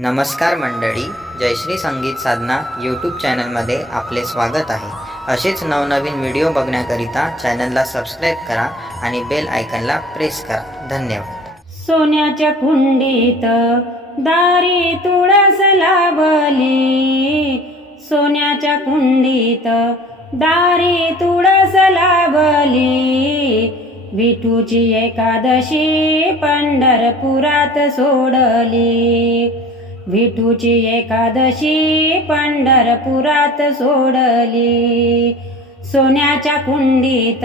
नमस्कार मंडळी जयश्री संगीत साधना यूट्यूब चॅनलमध्ये आपले स्वागत आहे असेच नवनवीन व्हिडिओ बघण्याकरिता चॅनलला सबस्क्राईब करा आणि बेल आयकनला प्रेस करा धन्यवाद सोन्याच्या कुंडीत दारी तुळस लावली सोन्याच्या कुंडीत दारी तुळस लावली विठूची एकादशी पंढरपुरात सोडली विठूची एकादशी पंढरपुरात सोडली सोन्याच्या कुंडीत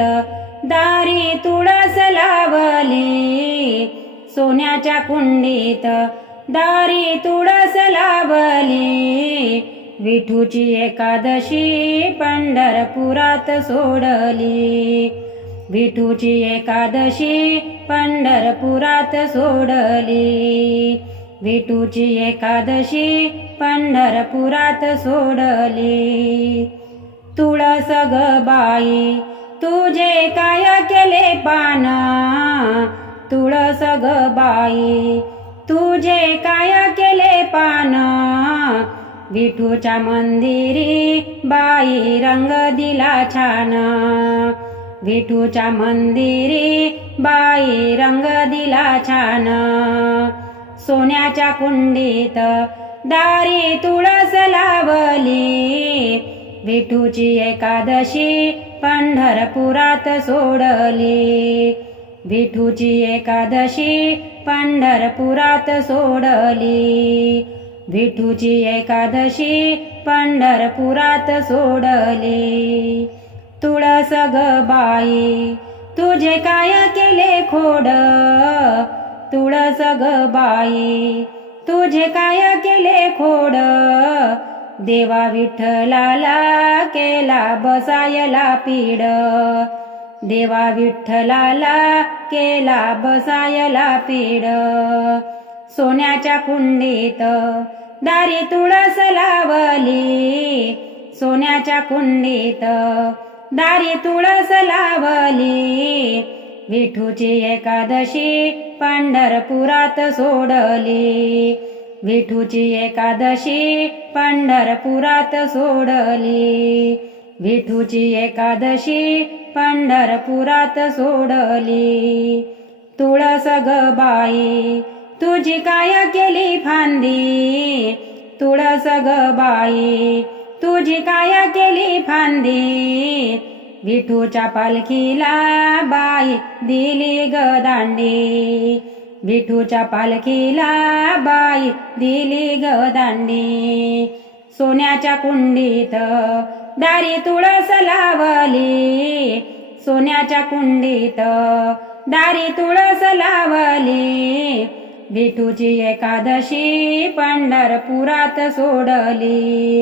दारी तुळस लावली सोन्याच्या कुंडीत दारी तुळस लावली विठूची एकादशी पंढरपुरात सोडली विठूची एकादशी पंढरपुरात सोडली विटूची एकादशी पंढरपुरात सोडली तुळस ग बाई तुझे काय केले पाना तुळस ग बाई तुझे काय केले पान विठूच्या मंदिरी बाई रंग दिला छान विठूच्या मंदिरी बाई रंग दिला छान सोन्याच्या कुंडीत दारी तुळस लावली विठूची एकादशी पंढरपुरात सोडली विठूची एकादशी पंढरपुरात सोडली विठूची एकादशी पंढरपुरात सोडली तुळस ग बाई तुझे काय केले खोड तुळा जग बाई तुझे काय केले खोड देवा विठ्ठलाला केला बसायला पीड देवा विठ्ठलाला केला बसायला पीड सोन्याच्या कुंडीत दारी तुळस लावली सोन्याच्या कुंडीत दारी तुळस लावली विठूची एकादशी पंढरपुरात सोडली विठूची एकादशी पंढरपुरात सोडली विठूची एकादशी पंढरपुरात सोडली तुळस ग बाई तुझी काय केली फांदी तुळस ग बाई तुझी काय केली फांदी विठूच्या पालखीला बाई दिली ग दांडी विठूच्या पालखीला बाई दिली ग दांडी सोन्याच्या कुंडीत दारी तुळस लावली सोन्याच्या कुंडीत दारी तुळस लावली विठूची एकादशी पंढरपुरात सोडली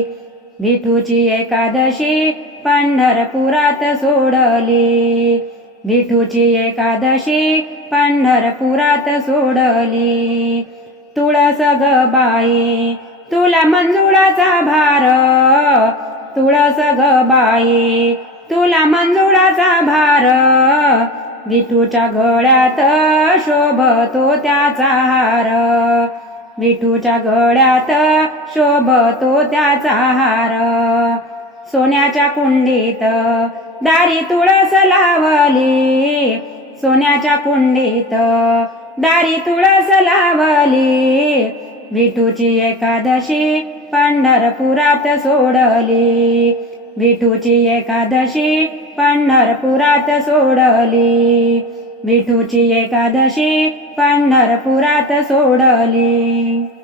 विठूची एकादशी पंढरपुरात सोडली विठूची एकादशी पंढरपुरात सोडली तुळस ग बाई तुला मंजुळाचा भार तुळस ग बाई तुला मंजुळाचा भार विठूच्या गळ्यात शोभतो त्याचा हार विठूच्या गळ्यात शोभतो त्याचा हार सोन्याच्या कुंडीत दारी तुळस लावली सोन्याच्या कुंडीत दारी तुळस लावली विठूची एकादशी पंढरपुरात सोडली विठूची एकादशी पंढरपुरात सोडली विठूची एकादशी पंढरपुरात सोडली